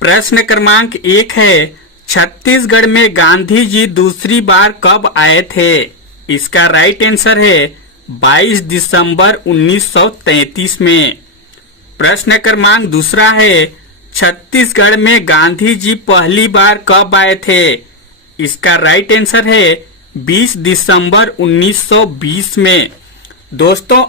प्रश्न क्रमांक 1 है, छत्तीसगढ़ में गांधी जी दूसरी बार कब आए थे? इसका राइट आंसर है 22 दिसंबर 1933 में। प्रश्न क्रमांक दूसरा है, छत्तीसगढ़ में गांधी जी पहली बार कब आए थे? इसका राइट आंसर है 20 दिसंबर 1920 में। दोस्तों,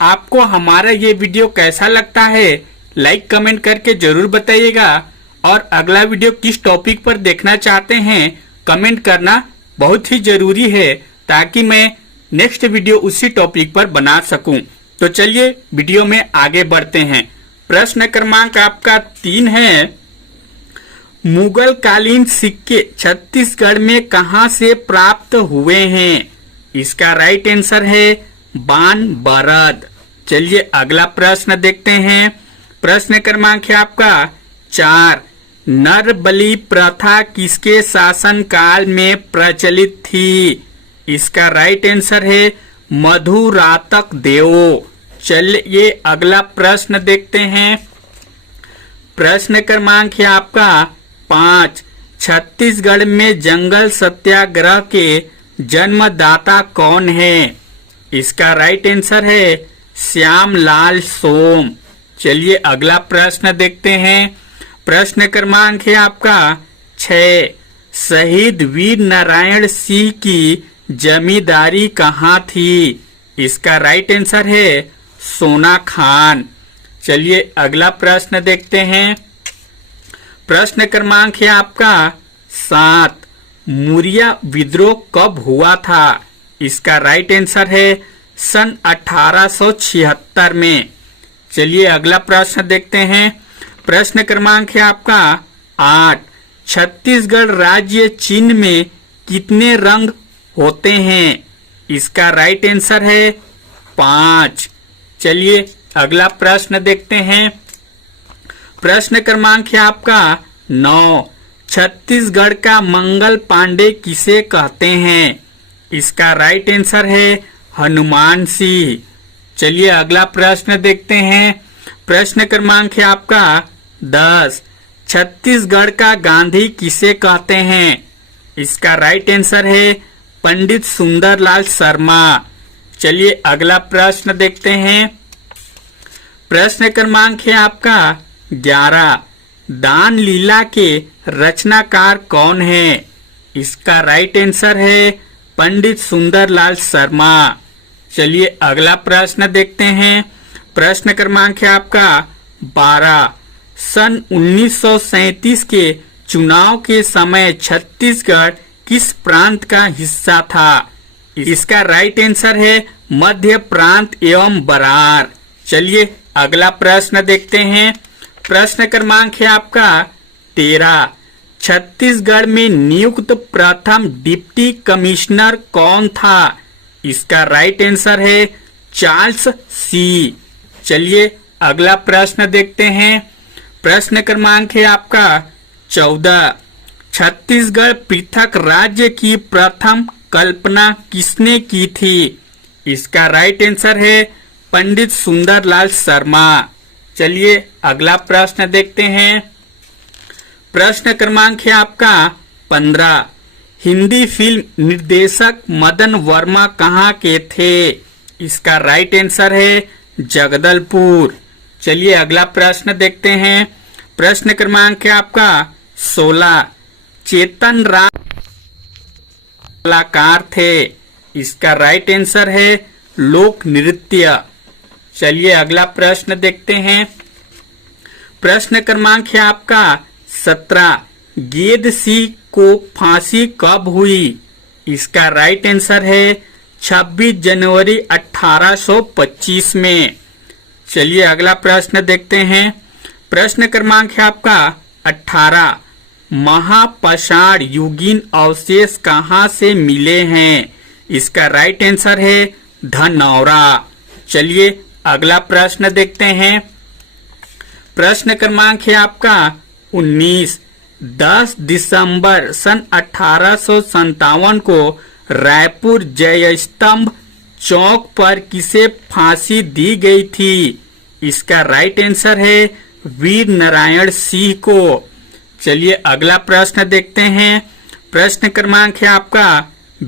आपको हमारा ये वीडियो कैसा लगता है लाइक कमेंट करके जरूर बताइएगा, और अगला वीडियो किस टॉपिक पर देखना चाहते हैं कमेंट करना बहुत ही जरूरी है, ताकि मैं नेक्स्ट वीडियो उसी टॉपिक पर बना सकूं। तो चलिए वीडियो में आगे बढ़ते हैं। प्रश्न क्रमांक आपका 3 है, मुगल कालीन सिक्के छत्तीसगढ़ में कहां से प्राप्त हुए हैं? इसका राइट आंसर है बानबरद। चलिए अगला प्रश्न देखते हैं। प्रश्न क्रमांक है आपका 4, नर बलि प्रथा किसके शासनकाल में प्रचलित थी? इसका राइट आंसर है मधुरातक देव। चलिए अगला प्रश्न देखते हैं। प्रश्न क्रमांक है आपका 5, छत्तीसगढ़ में जंगल सत्याग्रह के जन्मदाता कौन है? इसका राइट आंसर है श्यामलाल सोम। चलिए अगला प्रश्न देखते हैं। प्रश्न क्रमांक है आपका 6, शहीद वीर नारायण सिंह की जमींदारी कहाँ थी? इसका राइट आंसर है सोना खान। चलिए अगला प्रश्न देखते हैं। प्रश्न क्रमांक है आपका 7, मुरिया विद्रोह कब हुआ था? इसका राइट आंसर है सन 1876 में। चलिए अगला प्रश्न देखते हैं। प्रश्न क्रमांक है आपका 8, छत्तीसगढ़ राज्य चिन्ह में कितने रंग होते हैं? इसका राइट आंसर है 5। चलिए अगला प्रश्न देखते हैं। प्रश्न क्रमांक है आपका 9, छत्तीसगढ़ का मंगल पांडे किसे कहते हैं? इसका राइट आंसर है हनुमान सिंह। चलिए अगला प्रश्न देखते हैं। प्रश्न क्रमांक है आपका 10, छत्तीसगढ़ का गांधी किसे कहते हैं? इसका राइट आंसर है पंडित सुंदरलाल शर्मा। चलिए अगला प्रश्न देखते हैं। प्रश्न क्रमांक है आपका 11, दान लीला के रचनाकार कौन है? इसका राइट आंसर है पंडित सुंदरलाल शर्मा। चलिए अगला प्रश्न देखते हैं। प्रश्न क्रमांक है आपका 12, सन 1937 के चुनाव के समय छत्तीसगढ़ किस प्रांत का हिस्सा था? इसका राइट आंसर है मध्य प्रांत एवं बरार। चलिए अगला प्रश्न देखते हैं। प्रश्न क्रमांक है आपका 13, छत्तीसगढ़ में नियुक्त प्रथम डिप्टी कमिश्नर कौन था? इसका राइट आंसर है चार्ल्स सी। चलिए अगला प्रश्न देखते हैं। प्रश्न क्रमांक है आपका 14, छत्तीसगढ़ पृथक राज्य की प्रथम कल्पना किसने की थी? इसका राइट आंसर है पंडित सुंदरलाल शर्मा। चलिए अगला प्रश्न देखते हैं। प्रश्न क्रमांक है आपका 15, हिंदी फिल्म निर्देशक मदन वर्मा कहाँ के थे? इसका राइट आंसर है जगदलपुर। चलिए अगला प्रश्न देखते हैं। प्रश्न क्रमांक है आपका 16, चेतन राम कलाकार थे? इसका राइट आंसर है लोक नृत्य। चलिए अगला प्रश्न देखते हैं। प्रश्न क्रमांक है आपका 17, गेद सिंह को फांसी कब हुई? इसका राइट आंसर है 26 जनवरी 1825 में। चलिए अगला प्रश्न देखते हैं। प्रश्न क्रमांक है आपका 18, महापाषाण युगीन अवशेष कहाँ से मिले हैं? इसका राइट आंसर है धनौरा। चलिए अगला प्रश्न देखते हैं। प्रश्न क्रमांक है आपका 19, 10 दिसंबर सन 1857 को रायपुर जयस्तंभ चौक पर किसे फांसी दी गई थी? इसका राइट आंसर है वीर नारायण सिंह को। चलिए अगला प्रश्न देखते हैं। प्रश्न क्रमांक है आपका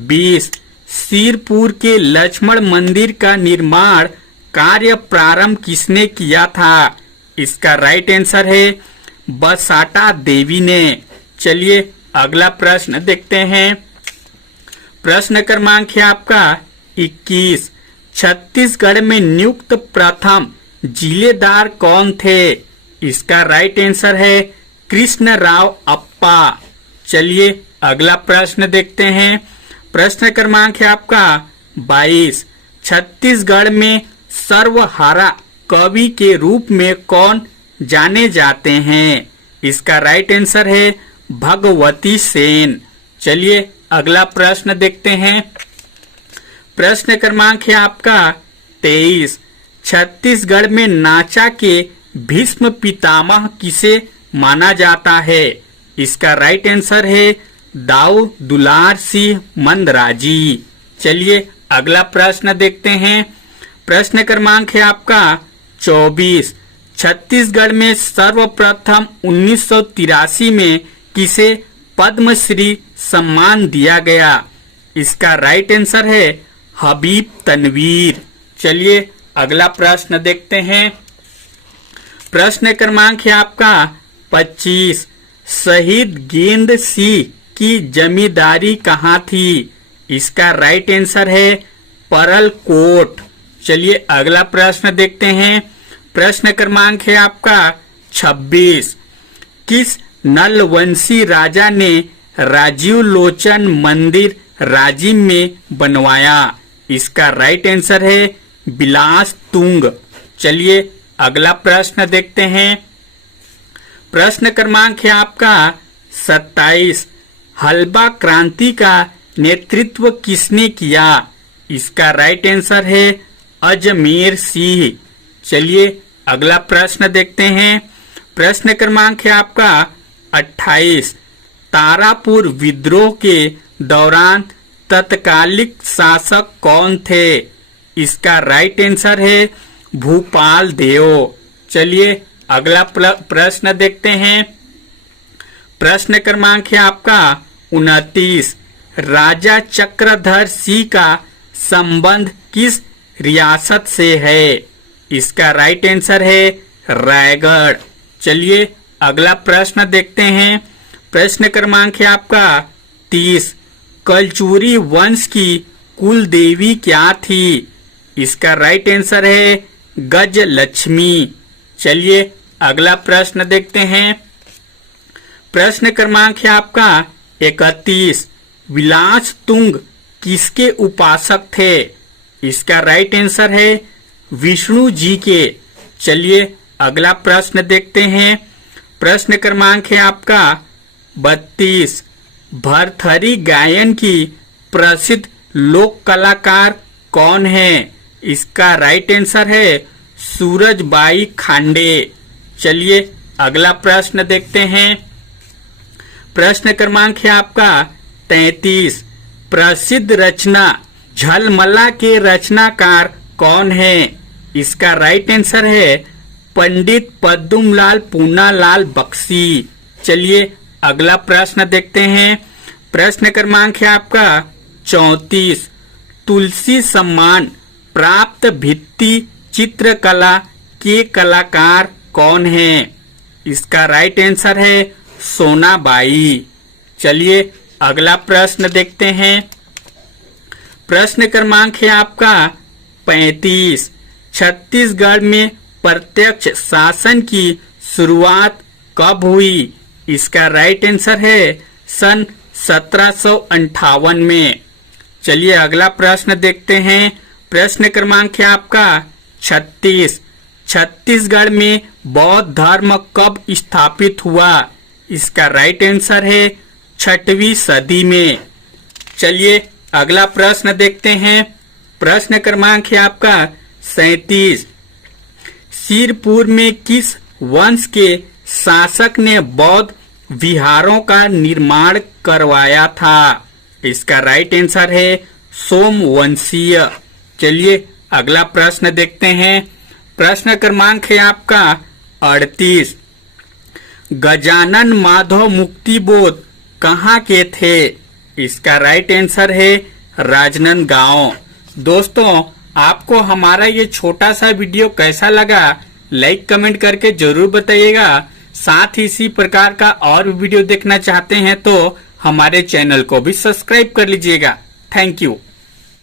20। सिरपुर के लक्ष्मण मंदिर का निर्माण कार्य प्रारंभ किसने किया था? इसका राइट आंसर है बसाटा देवी ने। चलिए अगला प्रश्न देखते हैं। प्रश्न क्रमांक है आपका 21। छत्तीसगढ़ में नियुक्त प्रथम जिलेदार कौन थे? इसका राइट आंसर है कृष्ण राव अप्पा। चलिए अगला प्रश्न देखते हैं। प्रश्न क्रमांक है आपका 22। छत्तीसगढ़ में सर्वहारा कवि के रूप में कौन जाने जाते हैं? इसका राइट आंसर है भगवती सेन। चलिए अगला प्रश्न देखते हैं। प्रश्न क्रमांक है आपका 23। छत्तीसगढ़ में नाचा के भीष्म पितामह किसे माना जाता है? इसका राइट आंसर है दाऊ दुलार सिंह मंदराजी। चलिए अगला प्रश्न देखते हैं। प्रश्न क्रमांक है आपका 24। छत्तीसगढ़ में सर्वप्रथम 1983 में किसे पद्मश्री सम्मान दिया गया? इसका राइट आंसर है हबीब तनवीर। चलिए अगला प्रश्न देखते हैं। प्रश्न क्रमांक है आपका 25। शहीद गेंद सिंह की जमींदारी कहाँ थी? इसका राइट आंसर है परलकोट। चलिए अगला प्रश्न देखते हैं। प्रश्न क्रमांक है आपका 26। किस नलवंशी राजा ने राजीव लोचन मंदिर राजिम में बनवाया? इसका राइट आंसर है बिलास तुंग। चलिए अगला प्रश्न देखते हैं। प्रश्न क्रमांक है आपका 27। हलबा क्रांति का नेतृत्व किसने किया? इसका राइट आंसर है अजमेर सिंह। चलिए अगला प्रश्न देखते हैं। प्रश्न क्रमांक है आपका 28। तारापुर विद्रोह के दौरान तत्कालिक शासक कौन थे? इसका राइट आंसर है भूपाल देव। चलिए अगला प्रश्न देखते हैं। प्रश्न क्रमांक है आपका 29। राजा चक्रधर सिंह का संबंध किस रियासत से है? इसका राइट आंसर है रायगढ़। चलिए अगला प्रश्न देखते हैं। प्रश्न क्रमांक है आपका 30। कलचुरी वंश की कुल देवी क्या थी? इसका राइट आंसर है गजलक्ष्मी। चलिए अगला प्रश्न देखते हैं। प्रश्न क्रमांक है आपका 31। विलास तुंग किसके उपासक थे? इसका राइट आंसर है विष्णु जी के। चलिए अगला प्रश्न देखते हैं। प्रश्न क्रमांक है आपका 32। भरथरी गायन की प्रसिद्ध लोक कलाकार कौन है? इसका राइट आंसर है सूरजबाई खांडे। चलिए अगला प्रश्न देखते हैं। प्रश्न क्रमांक है आपका 33। प्रसिद्ध रचना झलमला के रचनाकार कौन है? इसका राइट आंसर है पंडित पद्मलाल पूनालाल बख्शी। चलिए अगला प्रश्न देखते हैं। प्रश्न क्रमांक है आपका 34। तुलसी सम्मान प्राप्त भित्ति चित्रकला के कलाकार कौन है? इसका राइट आंसर है सोनाबाई। चलिए अगला प्रश्न देखते हैं। प्रश्न क्रमांक है आपका 35। छत्तीसगढ़ में प्रत्यक्ष शासन की शुरुआत कब हुई? इसका राइट आंसर है सन 1758 में। चलिए अगला प्रश्न देखते हैं। प्रश्न क्रमांक है आपका 36। छत्तीसगढ़ में बौद्ध धर्म कब स्थापित हुआ? इसका राइट आंसर है 6वीं सदी में। चलिए अगला प्रश्न देखते हैं। प्रश्न क्रमांक है आपका 37। सिरपुर में किस वंश के शासक ने बौद्ध विहारों का निर्माण करवाया था? इसका राइट आंसर है सोमवंशीय। चलिए अगला प्रश्न देखते हैं। प्रश्न क्रमांक है आपका 38। गजानन माधव मुक्तिबोध कहाँ के थे? इसका राइट आंसर है राजनांदगांव। दोस्तों, आपको हमारा ये छोटा सा वीडियो कैसा लगा लाइक कमेंट करके जरूर बताइएगा। साथ ही इसी प्रकार का और भी वीडियो देखना चाहते हैं तो हमारे चैनल को भी सब्सक्राइब कर लीजिएगा। Thank you.